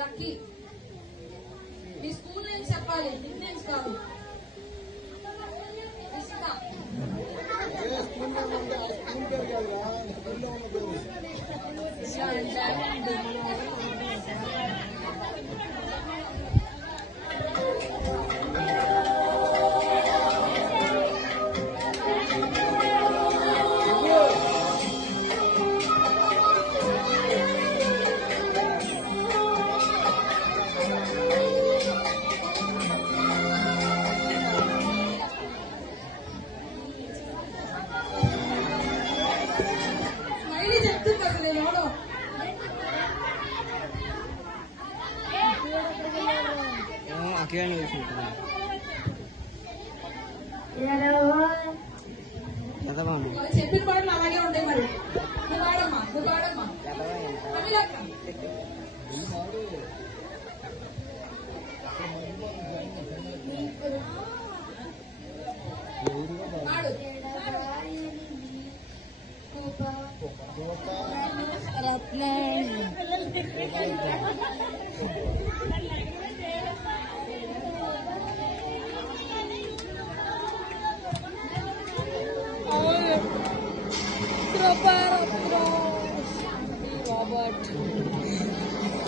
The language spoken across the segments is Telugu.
లక్కీ. మీ స్కూల్ నేమ్స్ చెప్పాలి, నిక్ నేమ్స్ కాదు. చెప్పిన పాటలు అలాగే ఉంటాయి. మరి నువ్వు పాడమ్మా, నువ్వు పాడమ్మా.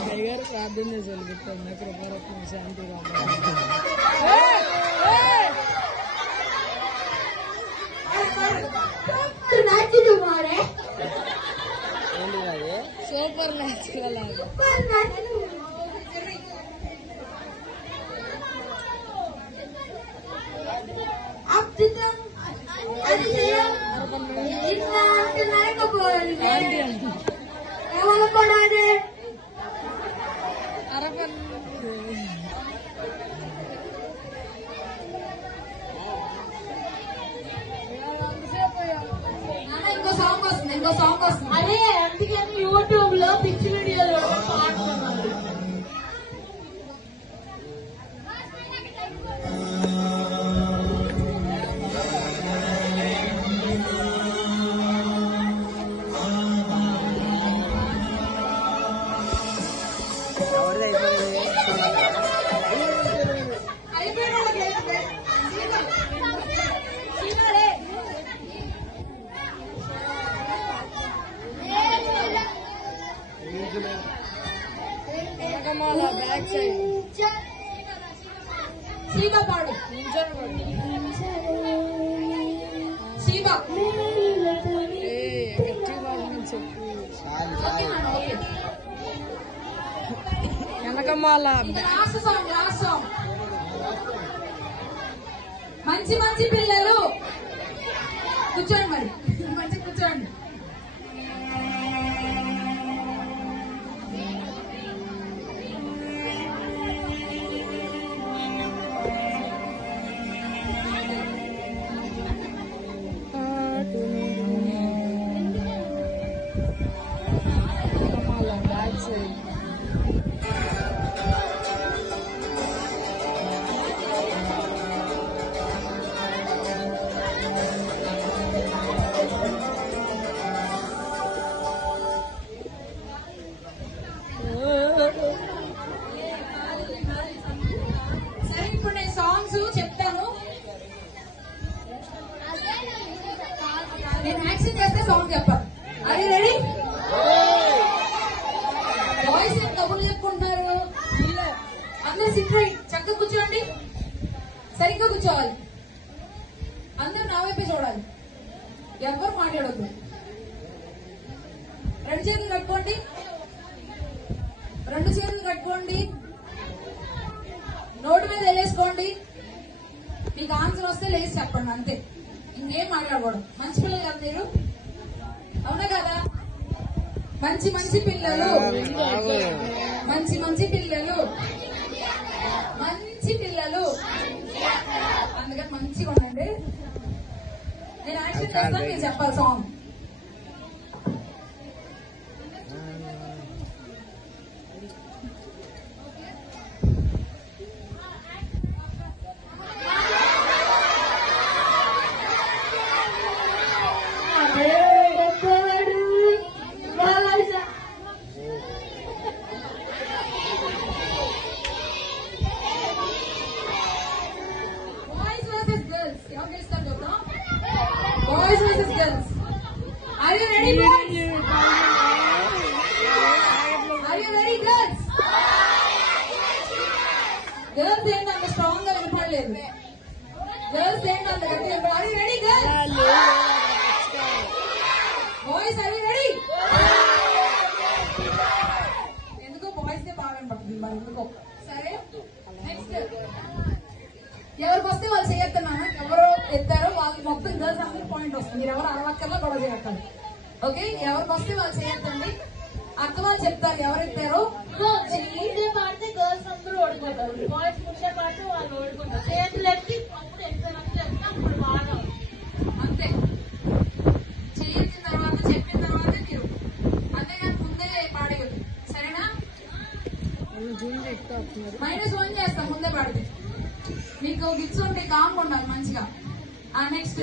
టైగర్ ప్రార్థన చేసాను గుర్తుంది. కృపారత్నం శాంతి సూపర్ న్యాచురల్. ఇంకో సాంగ్ వస్తుంది. అదే అందుకని యూట్యూబ్ లో పిచ్చి వీడియోలు పాడుతున్నారు. బ్యాక్ సైడ్ సీబా పాడు. సీబా వెనకమాల లాస్ట్ సాంగ్. మంచి మంచి పిల్లలు కూర్చోండి. మరి మంచి కూర్చోండి. సరే, ఇప్పుడు నేను సాంగ్స్ చెప్తాను. నేను యాక్షన్ చేస్తే సాంగ్ చెప్పాలి. అది రెడీ? బాయ్స్ ఏం కబుర్లు చెప్పుకుంటున్నారు? అందరూ సిట్ రైట్, చక్కగా కూర్చోండి. సరిగ్గా కూర్చోవాలి. అందరూ నా వైపే చూడాలి. ఎవరు మాట్లాడొద్దు. రెండు చేతులు కట్టుకోండి. నోటి మీద వెళ్ళేసుకోండి. మీకు ఆన్సర్ వస్తే లేచి చెప్పండి, అంతే. ఇంకేం మాట్లాడకూడదు. మంచి పిల్లలు కదా మీరు, అవునా కదా? మంచి మంచి పిల్లలు, మంచి మంచి పిల్లలు, మంచి పిల్లలు. అందుకని మంచిగా ఉండండి. నేను యాక్షన్ చేస్తాను, మీరు చెప్పాలి song. Boys versus girls. Are you ready boys? Are you ready girls? Girls ఏంటి అంత స్ట్రాంగ్ గా వినపడలేదు. గర్ల్స్ ఏంటి అంత గట్టిగా? Are you ready girls? Boys are you ready? ఎందుకో బాయ్స్ కే బాగా వినపడుతుంది మరి ఎందుకో. సరే నెక్స్ట్ ఎవరికి వస్తే వాళ్ళు చేయొస్తున్నాను. ఎవరు ఎత్తారో వాళ్ళకి మొత్తం గర్ల్స్ అందరికి పాయింట్ వస్తుంది. మీరు ఎవరు అరవక్కర్లా గొడవ చేయకండి. ఓకే, ఎవరికి వస్తే వాళ్ళు చేయొద్దండి. అక్క వాళ్ళు చెప్తారు ఎవరు ఎత్తారో. ముందే పాడితే గర్ల్స్ అందరూ ఓడిపోతారు. బాయ్స్ ముందే పాడితే వాళ్ళు ఓడిపోతారు. చేతులు ఎత్తి అప్పుడు ఎత్తారంటే అప్పుడు బాగా అంతే. చేయించిన తర్వాత చెప్పిన తర్వాత మీరు అంతేగాని ముందే పాడేయద్దు. సరేనా? -1 చేస్తాం ముందే పాడితే. మీకు గిట్స్ ఉంటే కామ్ ఉండాలి మంచిగా. నెక్స్ట్